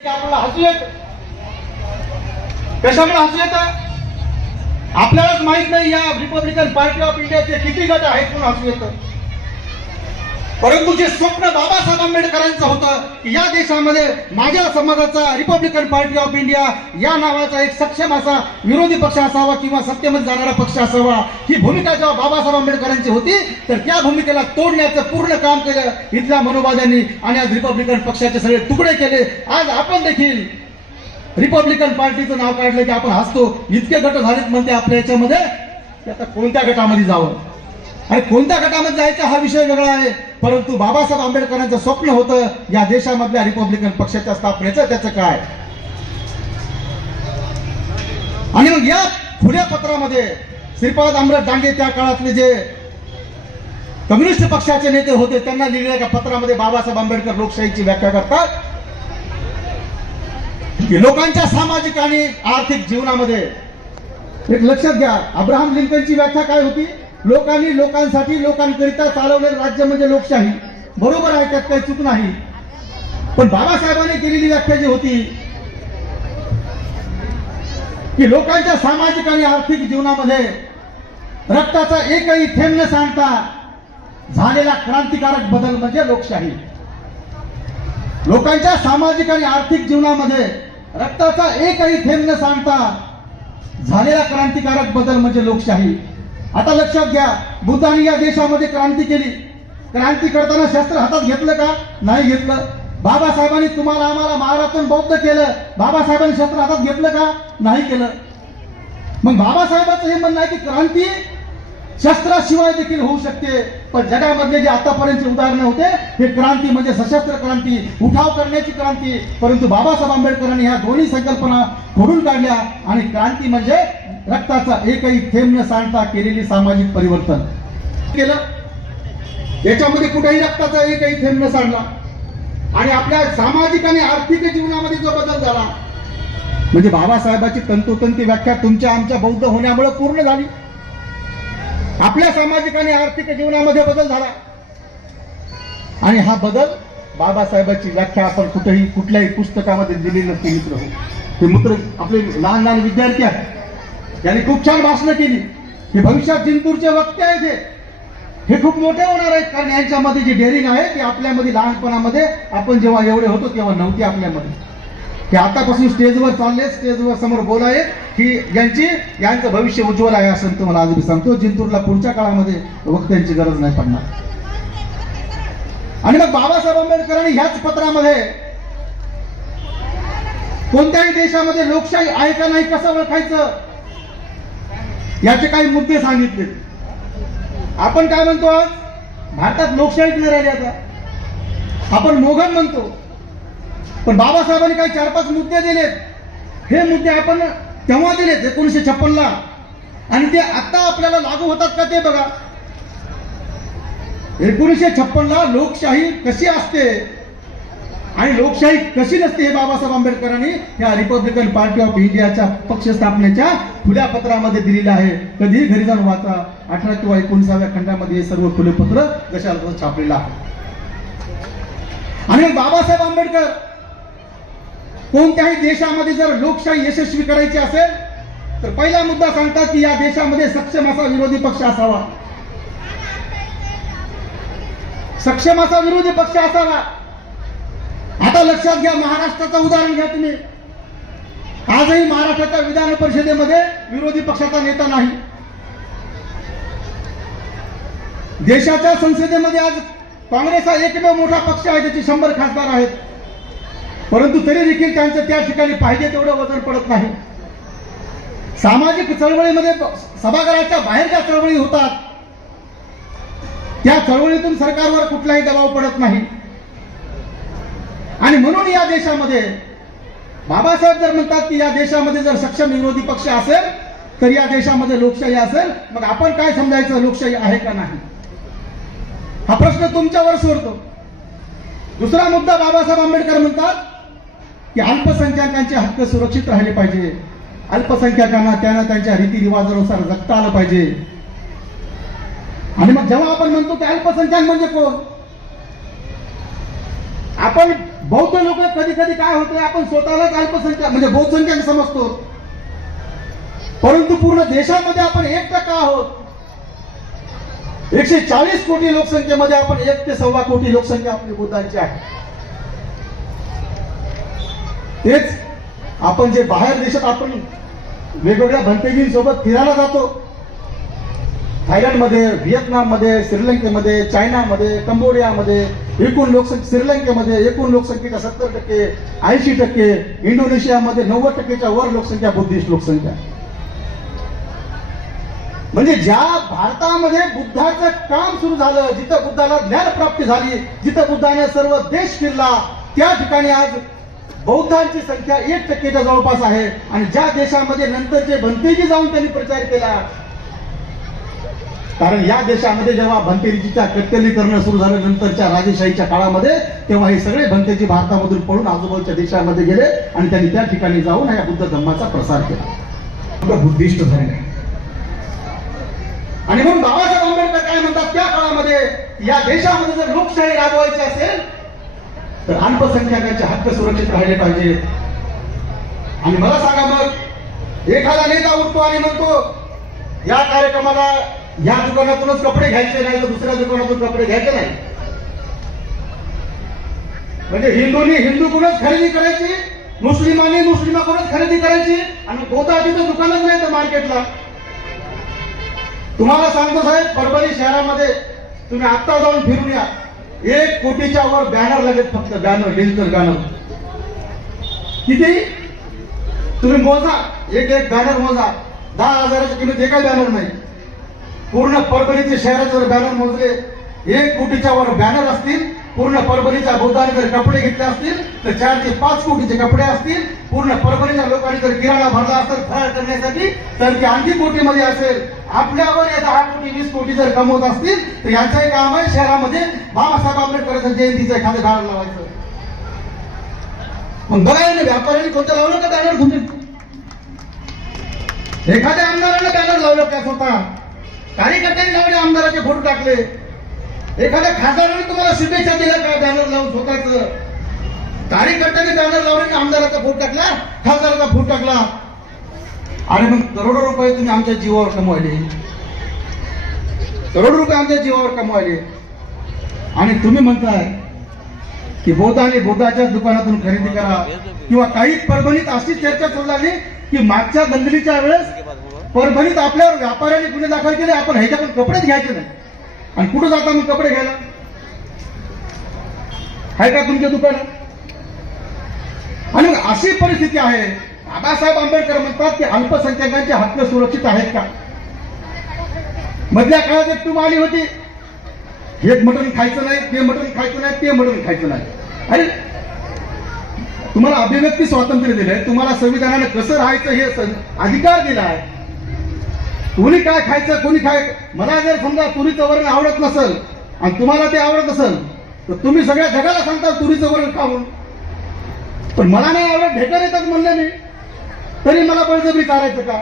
आपल्याला हसू येत. कशामुळे हसू येत आपल्यालाच माहित नाही. या रिपब्लिकन पार्टी ऑफ इंडियाचे किती गट आहेत म्हणून हसू येतं. परंतु जे स्वप्न बाबासाहेब आंबेडकरांचं होतं की या देशामध्ये माझ्या समाजाचा रिपब्लिकन पार्टी ऑफ इंडिया या नावाचा एक सक्षम असा विरोधी पक्ष असावा किंवा सत्तेमध्ये जाणारा पक्ष असावा, ही भूमिका जेव्हा बाबासाहेब आंबेडकरांची होती तर त्या भूमिकेला तोडण्याचं पूर्ण काम केलं इथल्या मनोवाद्यांनी आणि आज रिपब्लिकन पक्षाचे सगळे तुकडे केले. आज आपण देखील रिपब्लिकन पार्टीचं नाव काढलं की आपण हसतो. इतके गट झालेत म्हणते आपल्या याच्यामध्ये, आता कोणत्या गटामध्ये जावं आणि कोणत्या गटामध्ये जायचा हा विषय वेगळा आहे. परंतु बाबासाहेब आंबेडकरांचं स्वप्न होतं या देशामधल्या रिपब्लिकन पक्षाच्या स्थापनेचं, त्याचं काय. आणि मग या खुल्या पत्रामध्ये श्रीपाद अमृत डांगे त्या काळातले जे कम्युनिस्ट पक्षाचे नेते होते त्यांना लिहिलेल्या पत्रामध्ये बाबासाहेब आंबेडकर लोकशाहीची व्याख्या करतात की लोकांच्या सामाजिक आणि आर्थिक जीवनामध्ये, एक लक्षात घ्या, अब्राहम लिंकनची व्याख्या काय होती, लोकांनी लोकांसाठी लोकांकरिता चालवलेलं राज्य म्हणजे लोकशाही. बरोबर आहे, त्यात काही चूक नाही. पण बाबासाहेबांनी केलेली व्याख्या जी होती की लोकांच्या सामाजिक आणि आर्थिक जीवनामध्ये रक्ताचा एकही थेंब न सांडता झालेला क्रांतिकारक बदल म्हणजे लोकशाही. लोकांच्या सामाजिक आणि आर्थिक जीवनामध्ये रक्ताचा एकही थेंब न सांडता झालेला क्रांतिकारक बदल म्हणजे लोकशाही. आता लक्षात घ्या, बुद्धांनी या देशामध्ये क्रांती केली. क्रांती करताना शस्त्र हातात घेतलं का? नाही घेतलं. बाबासाहेबांनी तुम्हाला आम्हाला महाराष्ट्रातून बौद्ध केलं, बाबासाहेबांनी शस्त्र हातात घेतलं का? नाही केलं. मग बाबासाहेबांचं हे म्हणणं आहे की क्रांती शस्त्राशिवाय देखील होऊ शकते. पण जगामधले जे आतापर्यंतचे उदाहरण होते हे क्रांती म्हणजे सशस्त्र क्रांती, उठाव करण्याची क्रांती. परंतु बाबासाहेब आंबेडकरांनी ह्या दोन्ही संकल्पना खोडून काढल्या आणि क्रांती म्हणजे रक्ताचा एकही थेंब न सांडता केलेली सामाजिक परिवर्तन केलं. याच्यामध्ये कुठेही रक्ताचा एकही थेंब न सांडला आणि आपल्या सामाजिक आणि आर्थिक जीवनामध्ये जो बदल झाला म्हणजे बाबासाहेबांची तंतोतंत व्याख्या तुमच्या आमच्या बौद्ध होण्यामुळे पूर्ण झाली. आपल्या सामाजिक आणि आर्थिक जीवनामध्ये बदल झाला आणि हा बदल बाबासाहेबांची व्याख्या आपण कुठेही कुठल्याही पुस्तकामध्ये दिलेली नसते. मित्र हो, हे मित्र आपले लहान लहान विद्यार्थी आहेत, त्यांनी खूप छान भाषणं केली. हे भविष्यात जिंतूरचे वक्ते आहेत, हे खूप मोठे होणार आहेत. कारण यांच्यामध्ये जी डेअरिंग आहे ती आपल्यामध्ये लहानपणामध्ये आपण जेव्हा एवढे होतो तेव्हा नव्हती आपल्यामध्ये. ते आतापासून स्टेजवर चालले, स्टेजवर समोर बोलाय की यांचं भविष्य उज्ज्वल आहे असं तुम्हाला आज मी सांगतो. जिंतूरला पुढच्या काळामध्ये वक्त्यांची गरज नाही पडणार. आणि मग बाबासाहेब आंबेडकरांनी ह्याच पत्रामध्ये कोणत्याही देशामध्ये लोकशाही आहे का नाही कसं ओळखायचं याचे काही मुद्दे सांगितले. आपण काय म्हणतो, आज भारतात लोकशाहीच नाही राहिली. आता आपण मोघम म्हणतो, पण बाबासाहेबांनी काही 4-5 मुद्दे दिलेत. हे मुद्दे आपण तेव्हा दिलेत 1956 ला आणि ते आता आपल्याला लागू होतात का ते बघा. 1956 ला लोकशाही कशी असते आणि लोकशाही कशी नसते हे बाबासाहेब आंबेडकरांनी या रिपब्लिकन पार्टी ऑफ इंडियाच्या पक्ष स्थापनेच्या खुल्या पत्रामध्ये दिलेलं आहे. कधीही घरी जाऊन वाचा. 18 किंवा 19व्या खंडामध्ये हे सर्व खुले पत्र दशाला छापलेलं आहे. आणि बाबासाहेब आंबेडकर कोणत्याही देशामध्ये जर लोकशाही यशस्वी करायची असेल तर पहिला मुद्दा सांगतात की या देशामध्ये सक्षम असा विरोधी पक्ष असावा. सक्षम असा विरोधी पक्ष असावा. आता लक्षात घ्या, महाराष्ट्राचं उदाहरण घ्या तुम्ही. आजही महाराष्ट्राच्या विधान परिषदेमध्ये विरोधी पक्षाचा नेता नाही. देशाच्या संसदेमध्ये आज काँग्रेस हा एकमेव मोठा पक्ष आहे, त्याचे 100 खासदार आहेत. परंतु तरी देखील त्यांचं त्या ठिकाणी पाहिजे तेवढं वजन पडत नाही. सामाजिक चळवळीमध्ये सभागृहाच्या बाहेर ज्या चळवळी होतात त्या चळवळीतून सरकारवर कुठलाही दबाव पडत नाही. आणि म्हणून या देशामध्ये बाबासाहेब जर म्हणतात की या देशामध्ये जर सक्षम विरोधी पक्ष असेल तर या देशामध्ये लोकशाही असेल. मग आपण काय समजायचं, लोकशाही आहे का नाही हा प्रश्न तुमच्यावर सोडतो. दुसरा मुद्दा, बाबासाहेब आंबेडकर म्हणतात की अल्पसंख्याकांचे हक्क सुरक्षित राहिले पाहिजे. अल्पसंख्याकांना त्यांच्या रीतिरिवाजानुसार जगता आलं पाहिजे. आणि मग जेव्हा आपण म्हणतो की अल्पसंख्याक म्हणजे कोण, आपण बौद्ध लोक कधी कधी काय होते, आपण स्वतःलाच अल्पसंख्याक म्हणजे बहुसंख्याक समजतो, परंतु पूर्ण देशामध्ये आपण 1% आहोत. 140 कोटी लोकसंख्येमध्ये आपण 1 ते 1.25 कोटी लोकसंख्या आपली बुद्धांची आहे. तेच आपण जे बाहेर देशात आपण वेगवेगळ्या भंतेजींसोबत फिरायला जातो, थायलंडमध्ये, व्हिएतनाममध्ये, श्रीलंकेमध्ये, चायनामध्ये, कंबोडियामध्ये एकूण लोकसंख्या, श्रीलंकेमध्ये एकूण लोकसंख्येच्या 70%, 80%, इंडोनेशियामध्ये 90%च्या वर लोकसंख्या बुद्धिस्ट लोकसंख्या. म्हणजे ज्या भारतामध्ये बुद्धाचं काम सुरू झालं, जिथं बुद्धाला ज्ञान प्राप्ती झाली, जिथं बुद्धाने सर्व देश फिरला, त्या ठिकाणी आज बौद्धांची संख्या 1%च्या जवळपास आहे. आणि ज्या देशामध्ये नंतरचे भंतेजी जाऊन त्यांनी प्रचार केला, कारण या देशामध्ये जेव्हा भंतेजीच्या कत्तलीकरण सुरू झालं नंतरच्या राजेशाहीच्या काळामध्ये, तेव्हा हे सगळे भंतेजी भारतामधून पळून आजूबाजूच्या देशामध्ये गेले आणि त्यांनी त्या ठिकाणी जाऊन या बुद्ध धर्माचा प्रसार केला, बुद्धिस्ट झाले. आणि म्हणून बाबासाहेब आंबेडकर काय म्हणतात, त्या काळामध्ये या देशामध्ये जर लोकशाही राबवायची असेल तर अल्पसंख्याकांचे हक्क सुरक्षित राहिले पाहिजे. आणि मला सांगा, मग एखादा नेता उठतो आणि म्हणतो या कार्यक्रमाला या दुकानातूनच कपडे घ्यायचे नाही, तर दुसऱ्या दुकानातून कपडे घ्यायचे नाही. म्हणजे हिंदूंनी हिंदूकडूनच खरेदी करायची, मुस्लिमांनी मुस्लिमाकडूनच खरेदी करायची, आणि बौद्धाची तर दुकानच नाही तर मार्केटला. तुम्हाला सांगतो साहेब, परभणी शहरामध्ये तुम्ही आत्ता जाऊन फिरून या, 1 कोटीच्या वर बॅनर लागेल, फक्त बॅनर, डिजिटल बॅनर. किती तुम्ही मोजा, एक बॅनर मोजा, 10,000ची किंमत एका बॅनर नाही. पूर्ण परभणीचे शहराचे जर बॅनर मोजले, 1 कोटीच्या वर बॅनर असतील. पूर्ण परभणीच्या बौद्धाने जर कपडे घेतले असतील तर 4 ते 5 कोटीचे कपडे असतील. पूर्ण परभणीच्या लोकांनी जर किराणा भरला असेल फराळ करण्यासाठी तर ती आणखी कोटीमध्ये असेल. आपल्यावर 10 कोटी 20 कोटी जर कमवत असतील तर यांचंही काम आहे शहरामध्ये बाबासाहेब आंबेडकरांच्या जयंतीचं एखादं बॅनर लावायचं. मग बघा ना, व्यापाऱ्यांनी कोणतं लावलं का बॅनर? तुम्ही एखाद्या आमदाराने बॅनर लावलं का? स्वतः कार्यकर्त्यांनी लावले, आमदाराचे फोटो टाकले. एखाद्या खासदाराने तुम्हाला शुभेच्छा दिल्या का बॅनर लावून? स्वतःच कार्यकर्त्यांनी बॅनर लावले, आमदाराचा फोटो टाकला, खासदाराचा फोटो टाकला. आणि मग करोडो रुपये तुम्ही आमच्या जीवावर कमवायले, करोडो रुपये आमच्या जीवावर कमवायले. आणि तुम्ही म्हणताय की बौद्धाने बुद्धाच्याच दुकानातून खरेदी करा. किंवा काही परभणीत अशी चर्चा सुरू झाली की मागच्या दंगलीच्या वेळेस परभणीत आपल्यावर व्यापाऱ्यांनी गुन्हे दाखल केले, आपण ह्याच्याकडून कपडेच घ्यायचे नाही. आणि कुठं जाता मग कपडे घ्यायला? आहे का तुमच्या दुकानात? आणि मग अशी परिस्थिती आहे. बाबासाहेब आंबेडकर म्हणतात की अल्पसंख्याकांचे हक्क सुरक्षित आहेत का? मधल्या काळात एक टूम आली होती, हे मटण खायचं नाही, ते मटण खायचं नाही, ते मटण खायचं नाही. अरे तुम्हाला अभिव्यक्ती स्वातंत्र्य दिलंय, तुम्हाला संविधानाने कसं राहायचं हे अधिकार दिला आहे. कोणी काय खायचं, कोणी काय. मला जर समजा तुरीचं वरण आवडत नसेल आणि तुम्हाला ते आवडत असेल तर तुम्ही सगळ्या जगाला सांगता तुरीचं वरण खाऊन. पण मला नाही आवडत, ढेकर येतात म्हणलं मी, तरी मला बळजबरी करायचं का?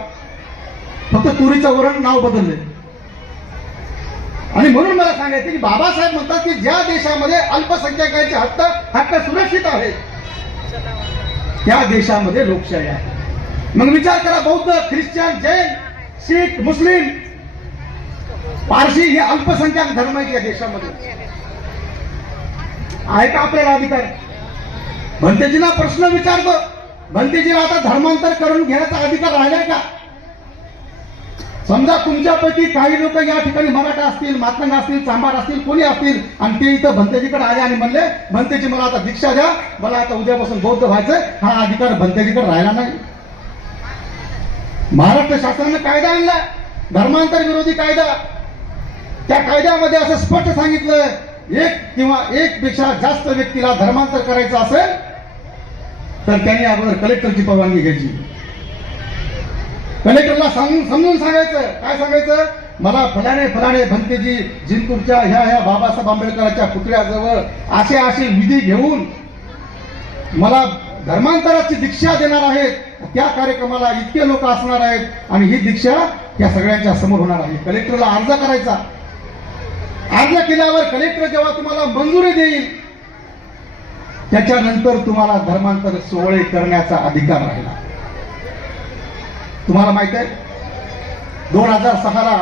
फक्त तुरीचं वरण नाव बदलले. आणि म्हणून मला सांगायचं की बाबासाहेब म्हणतात की ज्या देशामध्ये अल्पसंख्याकांचे हक्क सुरक्षित आहेत त्या देशामध्ये लोकशाही आहे. मग विचार करा, बौद्ध, ख्रिश्चन, जैन, शीख, मुस्लिम, पारशी हे अल्पसंख्याक धर्म आहेत या देशामध्ये. आहे का आपल्याला अधिकार? भंतेजींना प्रश्न विचारतो, भंतेजीला आता धर्मांतर करून घेण्याचा अधिकार राहिलाय का? समजा तुमच्यापैकी काही लोक या ठिकाणी मराठा असतील, मातंग असतील, चांभार असतील, कोणी असतील आणि ते इथं भंतेजीकडे आले आणि म्हणले भंतेजी मला आता दीक्षा द्या, मला आता उद्यापासून बौद्ध व्हायचं, हा अधिकार भंतेजीकडे राहिला नाही. महाराष्ट्र शासनाने कायदा आणला, धर्मांतर विरोधी कायदा. त्या कायद्यामध्ये असं स्पष्ट सांगितलं, एक किंवा एक पेक्षा जास्त व्यक्तीला धर्मांतर करायचं असेल तर त्यांनी अगोदर कलेक्टरची परवानगी घ्यायची. कलेक्टरला समजून सांगायचं, काय सांगायचं, मला फलाणे भंतेजी जिंतूरच्या ह्या बाबासाहेब आंबेडकरांच्या पुतळ्याजवळ असे विधी घेऊन मला धर्मांतराची दीक्षा देणार आहेत. त्या कार्यक्रमाला इतके लोक असणार आहेत आणि ही दीक्षा या सगळ्यांच्या समोर होणार आहे. कलेक्टरला अर्ज करायचा. अर्ज केल्यावर कलेक्टर जेव्हा तुम्हाला मंजुरी देईल त्याच्यानंतर तुम्हाला धर्मांतर सोहळे करण्याचा अधिकार राहिला. तुम्हाला माहित आहे 2006ला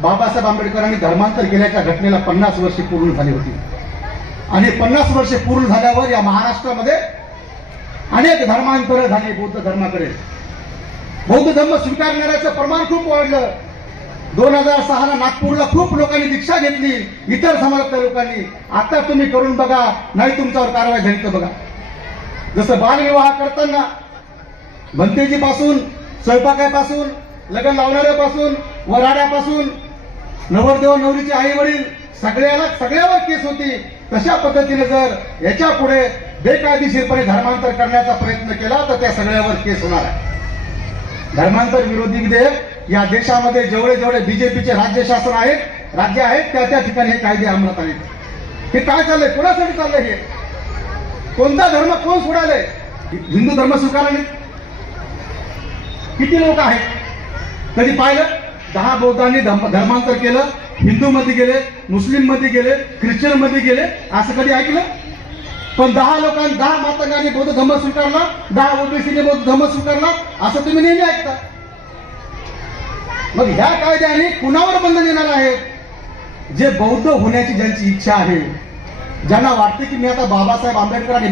बाबासाहेब आंबेडकरांनी धर्मांतर केल्याच्या घटनेला 50 वर्षे पूर्ण झाली होती. आणि 50 वर्षे पूर्ण झाल्यावर या महाराष्ट्रामध्ये अनेक धर्मांतर झाली. बौद्ध धर्माकडे बौद्ध धर्म स्वीकारणाऱ्याचं प्रमाण खूप वाढलं. 2006ला नागपूरला खूप लोकांनी दीक्षा घेतली, इतर समाजातल्या लोकांनी. आता तुम्ही करून बघा, नाही तुमच्यावर कारवाई झाली तर बघा. जसं बालविवाह करताना भंतेजीपासून, स्वयंपाकापासून, लग्न लावणाऱ्यापासून, वराड्यापासून, नवरदेव नवरीचे आई वडील सगळ्यावर केस होती. तशा पद्धतीने जर याच्या पुढे बेकायदेशीरपणे धर्मांतर करण्याचा प्रयत्न केला तर त्या सगळ्यावर केस होणार आहे. धर्मांतर विरोधी विधेयक या देशामध्ये जेवढे बीजेपीचे राज्य आहेत त्या ठिकाणी हे कायदे अंमलात आले. हे काय चाललंय? कोणासाठी चाललंय? हे कोणता धर्म कोण सोडायलाय? हिंदू धर्म स्वीकारायला किती लोक आहेत? कधी पाहिलं? 10 बौद्धांनी धर्मांतर केलं, हिंदू मध्ये गेले, मुस्लिम मध्ये गेले, ख्रिश्चन मध्ये गेले, असं कधी ऐकलं? पण 10 मातंगांनी बौद्ध धर्म स्वीकारला, 10 ओबीसीने बौद्ध धर्म स्वीकारला, असं तुम्ही नेहमी ऐकता. मग ह्या कायद्याने कुणावर बंधन येणार आहे? जे बौद्ध होण्याची ज्यांची इच्छा आहे, ज्यांना वाटते की मी आता बाबासाहेब आंबेडकर आणि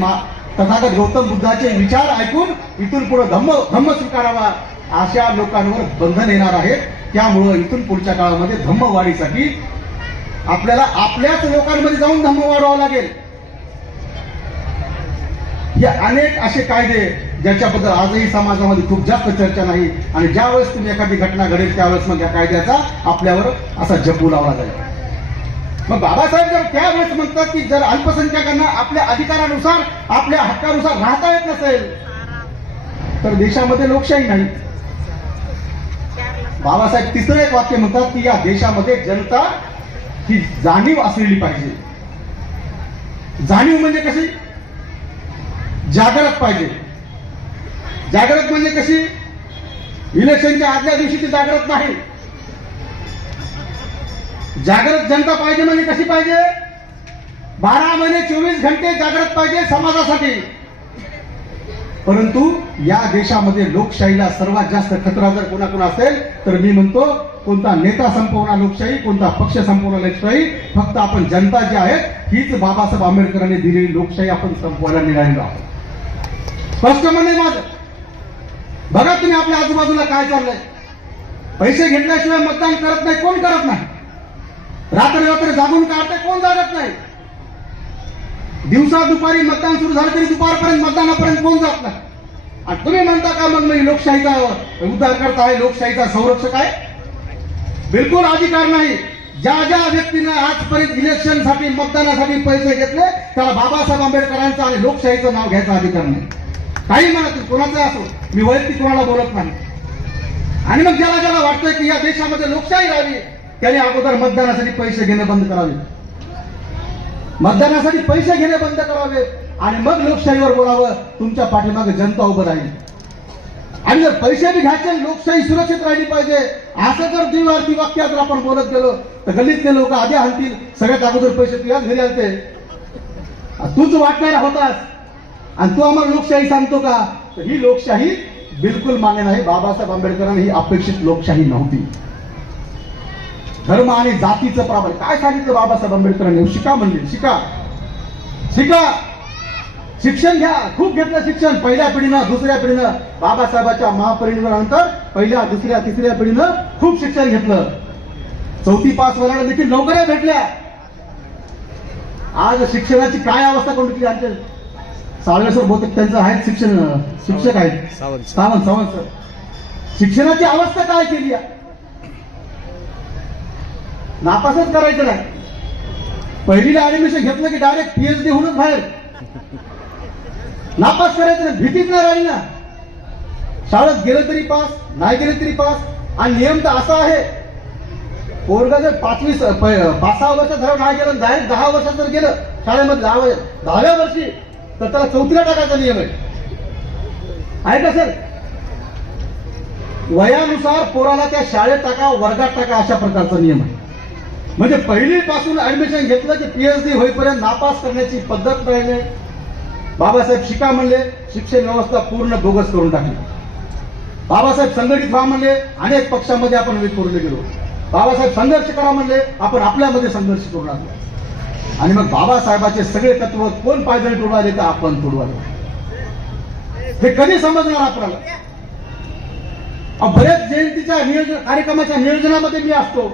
तथागत गौतम बुद्धाचे विचार ऐकून इथून पुढे धम्म स्वीकारावा, अशा लोकांवर बंधन येणार आहे. त्यामुळं इथून पुढच्या काळामध्ये धम्मवाढीसाठी आपल्याला आपल्याच लोकांमध्ये जाऊन धम्म वाढवावं लागेल. हे अनेक असे कायदे ज्याच्याबद्दल आजही समाजामध्ये खूप जास्त चर्चा नाही. आणि ज्यावेळेस तुम्ही एखादी घटना घडेल त्यावेळेस मग या कायद्याचा आपल्यावर असा जपू लावला जाईल. मग बाबासाहेब जर त्यावेळेस म्हणतात की जर अल्पसंख्याकांना आपल्या अधिकारानुसार, आपल्या हक्कानुसार राहता येत नसेल तर देशामध्ये लोकशाही नाही. बाबासाहेब तिसरं एक वाक्य म्हणतात की या देशामध्ये जनता ही जाणीव असलेली पाहिजे. जाणीव म्हणजे कशी? जागृत पाहिजे. जागृत म्हणजे कशी? इलेक्शनच्या आदल्या दिवशी ती जागृत नाही. जागृत जनता पाहिजे म्हणजे कशी पाहिजे? 12 महिने 24 घंटे जागृत पाहिजे समाजासाठी. परंतु या देशामध्ये लोकशाहीला सर्वात जास्त खतरा जर कोणाकडून असेल तर मी म्हणतो कोणता नेता संपवणार लोकशाही, कोणता पक्ष संपवणार लोकशाही, फक्त आपण जनता जी आहेत हीच बाबासाहेब आंबेडकरांनी दिलेली लोकशाही आपण संपवायला निघालेलो आहोत. स्पष्ट म्हणणे माझं. बघा तुम्ही आपल्या आजूबाजूला काय चाललंय. पैसे घेतल्याशिवाय मतदान करत नाही. कोण करत नाही? रात्र जागून काढते, कोण जागत नाही. दिवसा दुपारी मतदान सुरू झालं तरी दुपारपर्यंत मतदानापर्यंत कोण जात नाही. आणि तुम्ही म्हणता का मग मी लोकशाहीचा उद्धार करता आहे, लोकशाहीचा संरक्षक आहे? बिलकुल अधिकार नाही. ज्या व्यक्तीने आजपर्यंत इलेक्शनसाठी, मतदानासाठी पैसे घेतले त्याला बाबासाहेब आंबेडकरांचं आणि लोकशाहीचं नाव घ्यायचा अधिकार नाही. काही म्हणत कोणाचं असो, मी वैयक्तिक कोणाला बोलत नाही. आणि मग ज्याला वाटतंय की या देशामध्ये लोकशाही राहावी त्याने अगोदर मतदानासाठी पैसे घेणे बंद करावे. मतदानासाठी पैसे घेणे बंद करावे आणि मग लोकशाहीवर बोलावं. तुमच्या पाठीमागे जनता उभं राहील. आणि जर पैसे बी घ्यायचे, लोकशाही सुरक्षित राहिली पाहिजे असं जर द्विवार्ती वाक्यात जर आपण बोलत गेलो तर गल्लीतले लोक आधी आणतील, सगळ्यात अगोदर पैसे तुझ्याच घरी आलते, तूच वाटणारा होतास आणि तू आम्हाला लोकशाही सांगतो का? तर ही लोकशाही बिलकुल मान्य नाही. बाबासाहेब आंबेडकरांनी ही अपेक्षित लोकशाही नव्हती. धर्म आणि जातीचं प्राबल्य काय सांगितलं बाबासाहेब आंबेडकरांनी? शिका म्हणले. शिका, शिक्षण घ्या. खूप घेतलं शिक्षण. पहिल्या पिढीनं, दुसऱ्या पिढीनं, बाबासाहेबांच्या महापरिनिर्वाणानंतर पहिल्या, दुसऱ्या, तिसऱ्या पिढीनं खूप शिक्षण घेतलं. 4थी पास व्हायला देखील नोकऱ्या भेटल्या. आज शिक्षणाची काय अवस्था करून घेतली? आमचे साळवे सर बहुतेक त्यांचं आहेत शिक्षक आहेत, सावंत सर. शिक्षणाची अवस्था काय केली? नापासच करायचं नाही. पहिलीला ऍडमिशन घेतलं की डायरेक्ट PhD होऊनच बाहेर. नापास करायचं नाही, भीतीच नाही राहिली ना. शाळेत गेलं तरी पास, नाही गेले तरी पास. आणि नियम तर असा आहे, पोरगा जर 5-6 वर्ष झालं नाही गेलं, डायरेक्ट 10 वर्षात जर गेलं शाळेमध्ये 10व्या वर्षी तर त्याला 4थीला टाकायचा नियम आहे का सर? वयानुसार पोराला त्या शाळेत टाका, वर्गात टाका, अशा प्रकारचा नियम आहे. म्हणजे पहिलीपासून ऍडमिशन घेतलं की PhD होईपर्यंत नापास करण्याची पद्धत नाही. बाबासाहेब शिका म्हणले, शिक्षण व्यवस्था पूर्ण बोगस करून टाकली. बाबासाहेब संघटित व्हा म्हणले, अनेक पक्षामध्ये आपण विखुरले गेलो. बाबासाहेब संघर्ष करा म्हणले, आपण आपल्यामध्ये संघर्ष करू लागलो. आणि मग बाबासाहेबांचे सगळे तत्व कोण पायदळी तोडवाले तर आपण तोडवाले. हे कधी समजणार आपल्याला? बऱ्याच जयंतीच्या नियोजन कार्यक्रमाच्या नियोजनामध्ये मी असतो.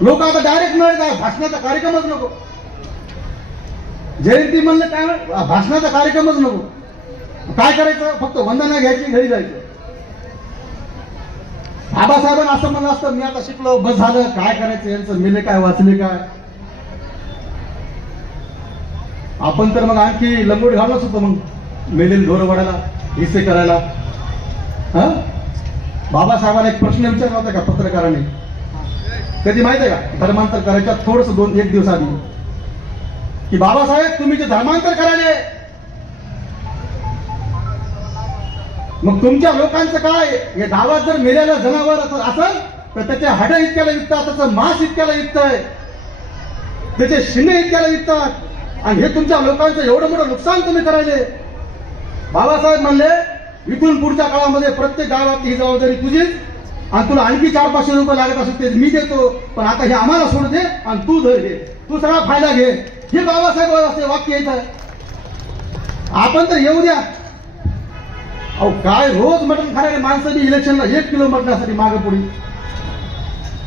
लोक आता डायरेक्ट म्हणत भाषणाचा कार्यक्रमच नको. जयंती म्हणलं काय, भाषणाचा कार्यक्रमच नको. काय करायचं? फक्त वंदना घ्यायची, घरी जायचं. बाबासाहेबांना असं म्हणलं असतं, मी आता शिकलो, बस झालं, काय करायचं यांचं, मेले काय वाचले काय. आपण तर मग आणखी लंगोट घालच होतो, मग मेलेली ढोरं वडायला, हिस्से करायला. बाबासाहेबांना एक प्रश्न विचारला होता का पत्रकारांनी, कधी माहित आहे का, धर्मांतर करायच्या थोडस 1 दिवस आधी, की बाबासाहेब तुम्ही जे धर्मांतर करायले, मग तुमच्या लोकांचं काय, या गावात जर मेलेलं जनावर असेल तर त्याचे हाडं इतक्याला विकतात, त्याचं मांस इतक्याला विकतंय, त्याचे शिंगे इतक्याला विकतात, आणि हे तुमच्या लोकांचं एवढं मोठं नुकसान तुम्ही करायले. बाबासाहेब म्हणले, इथून पुढच्या काळामध्ये प्रत्येक गावातली ही जबाबदारी तुझीच, आणि तुला आणखी 400-500 रुपये लागत असेल ते मी देतो, पण आता हे आम्हाला सोडू दे आणि तू धर घे, तू सगळा फायदा घे. हे बाबासाहेब असे वाक्य येत. आपण तर येऊ द्या. अहो काय रोज मटण खाणारे माणसं इलेक्शनला 1 किलो मटणासाठी मागे पुढे,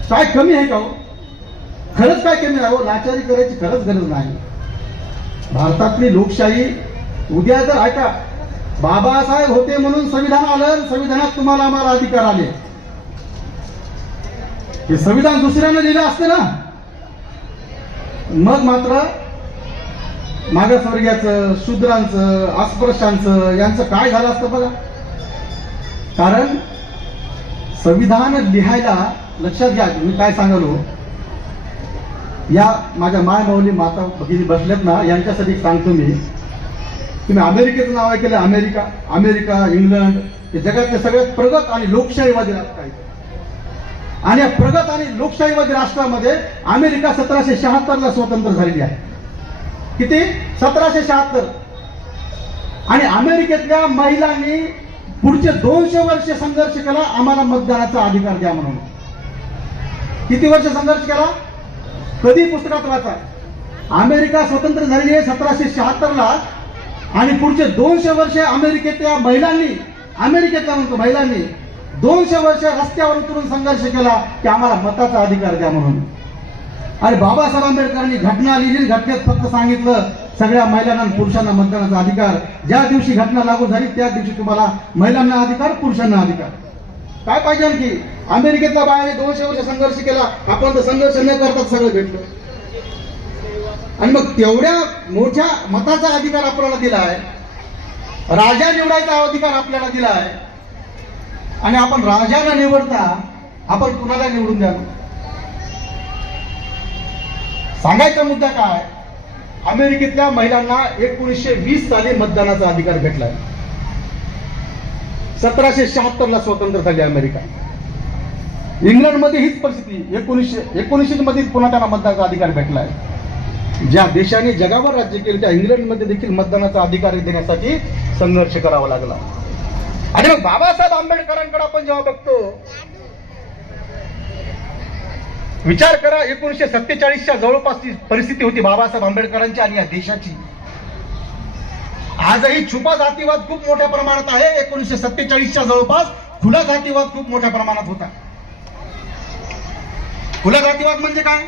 काय कमी आहे का हो? खरंच काय कमी आहे हो? लाचारी करायची खरंच गरज नाही. भारतातली लोकशाही उद्या जर ऐका, बाबासाहेब होते म्हणून संविधान आलं, संविधानात तुम्हाला आम्हाला अधिकार आले. हे संविधान दुसऱ्यानं लिहिलं असते ना, मग मात्र मागासवर्गीयाचं, शूद्रांचं, अस्पृश्यांचं यांचं काय झालं असतं बघा. कारण संविधान लिहायला, लक्षात घ्या मी काय सांगलो, या माझ्या मायमाऊली माता भगिनी बसल्यात ना, यांच्यासाठी सांगतो मी. तुम्ही अमेरिकेचं नाव ऐकलं, अमेरिका, इंग्लंड, हे जगातले सगळ्यात प्रगत आणि लोकशाहीवादी राष्ट्र आहेत. आणि या प्रगत आणि लोकशाहीवादी राष्ट्रामध्ये अमेरिका 1776 स्वतंत्र झालेली आहे. किती? 1776. आणि अमेरिकेतल्या महिलांनी पुढचे 200 वर्ष संघर्ष केला, आम्हाला मतदानाचा अधिकार द्या म्हणून. किती वर्ष संघर्ष केला? कधी पुस्तकात वाचा. अमेरिका स्वतंत्र झालेली आहे 1776ला, आणि पुढचे 200 वर्ष अमेरिकेतल्या महिलांनी, अमेरिकेतल्या म्हणतो महिलांनी 200 वर्ष रस्त्यावर उतरून संघर्ष केला की आम्हाला मताचा अधिकार द्या म्हणून. आणि बाबासाहेब आंबेडकरांनी घटना लिहिली, घटनेत फक्त सांगितलं सगळ्या महिलांना आणि पुरुषांना मतदानाचा अधिकार. ज्या दिवशी घटना लागू झाली त्या दिवशी तुम्हाला महिलांना अधिकार, पुरुषांना अधिकार. काय पाहिजे आणखी? अमेरिकेतल्या बायाने 200 वर्ष संघर्ष केला, आपण तर संघर्ष न करताच सगळं भेटलं. आणि मग तेवढ्या मोठ्या मताचा अधिकार आपल्याला दिला आहे, राजा निवडायचा अधिकार आपल्याला दिला आहे, आणि आपण राजाला निवडता आपण कुणाला निवडून द्या? सांगायचा मुद्दा काय, अमेरिकेतल्या महिलांना 1920 साली मतदानाचा अधिकार भेटलाय. 1776ला स्वतंत्र झाली अमेरिका. इंग्लंडमध्ये हीच परिस्थिती, 1919 मध्ये पुन्हा त्यांना मतदानाचा अधिकार भेटलाय. ज्या देशाने जगावर राज्य केले त्या इंग्लंडमध्ये देखील मतदानाचा अधिकार देण्यासाठी संघर्ष करावा लागला. आणि मग बाबासाहेब आंबेडकरांकडे आपण जेव्हा बघतो, विचार करा 1947च्या जवळपासची परिस्थिती होती बाबासाहेब आंबेडकरांची आणि या देशाची. आजही छुपा जातीवाद खूप मोठ्या प्रमाणात आहे. 1947च्या जवळपास खुला जातीवाद खूप मोठ्या प्रमाणात होता. खुला जातीवाद म्हणजे काय?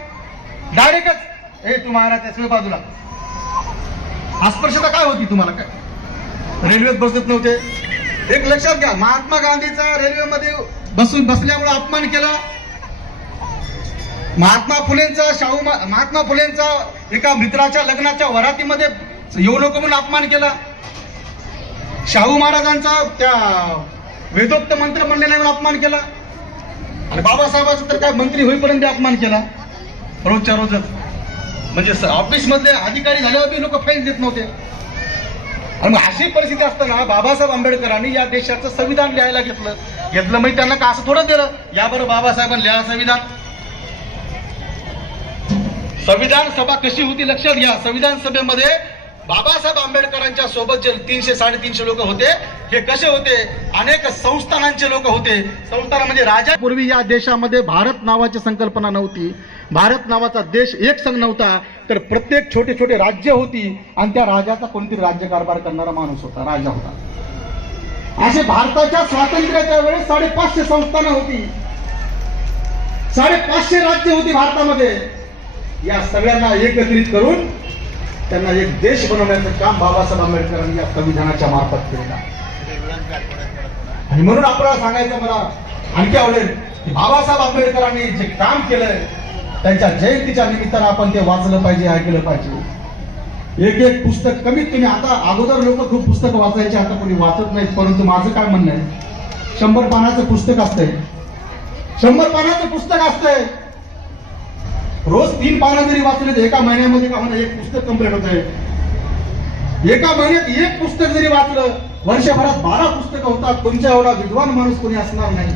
डायरेक्टच हे तू महाराज सगळे बाजूला. अस्पृश्यता काय होती तुम्हाला काय? रेल्वेत बसत नव्हते. एक लक्षात घ्या, महात्मा गांधीचा रेल्वेमध्ये बसल्यामुळे अपमान केला. महात्मा फुलेंचा एका मित्राच्या लग्नाच्या वरातीमध्ये येऊ नको म्हणून अपमान केला. शाहू महाराजांचा त्या वेदोक्त मंत्र म्हणले नाही म्हणून अपमान केला. आणि बाबासाहेबांचा तर काय मंत्री होईपर्यंत अपमान केला रोजच्या रोजच. म्हणजे ऑफिस मधले अधिकारी झाल्यावर बी लोक फाईन देत नव्हते. आणि मग अशी परिस्थिती असताना बाबासाहेब आंबेडकरांनी या देशाचं संविधान लिहायला घेतलं म्हणजे त्यांना का असं थोडं दिलं, या बरं बाबासाहेबांनी लिहा संविधान. संविधान सभा कशी होती लक्षात घ्या. संविधान सभेमध्ये बाबासाहेब आंबेडकरांच्या सोबत जे 300-350 लोक होते, हे कसे होते? अनेक संस्थानांचे लोक होते. संस्थान म्हणजे राजा. पूर्वी या देशामध्ये भारत नावाची संकल्पना नव्हती. भारत नावाचा देश एक संघ नव्हता, तर प्रत्येक छोटे छोटे राज्य होती आणि त्या राजाचा कोणतरी राज्यकारभार करणारा माणूस होता, राजा होता. असे भारताच्या स्वातंत्र्याच्या वेळेस 550 संस्थानं होती, 550 राज्य होती भारतामध्ये. या सगळ्यांना एकत्रित करून त्यांना एक देश बनवण्याचं काम बाबासाहेब आंबेडकरांनी या संविधानाच्या मार्फत केलं. आणि म्हणून आपल्याला सांगायचं मला आणखी आवडेल की बाबासाहेब आंबेडकरांनी जे काम केलंय त्यांच्या जयंतीच्या निमित्तानं आपण ते वाचलं पाहिजे, ऐकलं पाहिजे. एक एक पुस्तक कमीत कमी, आता अगोदर लोक खूप पुस्तकं वाचायचे, आता कोणी वाचत नाहीत. परंतु माझं काय म्हणणं आहे, 100 पानाचं पुस्तक असतंय, 100 पानाचं पुस्तक असतंय. रोज 3 पानं जरी वाचले तर एका महिन्यामध्ये का होणार एक पुस्तक कंप्लीट होतंय. एका महिन्यात एक पुस्तक जरी वाचलं, वर्षभरात 12 पुस्तकं होतात. तुमच्या एवढा विद्वान माणूस कोणी असणार नाही.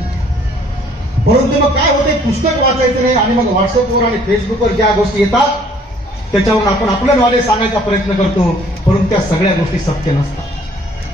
परंतु मग काय होते, पुस्तक वाचायचं नाही आणि मग व्हॉट्सअपवर आणि फेसबुकवर ज्या गोष्टी येतात त्याच्यावर आपण आपलं नॉलेज सांगायचा प्रयत्न करतो, परंतु त्या सगळ्या गोष्टी सत्य नसतात.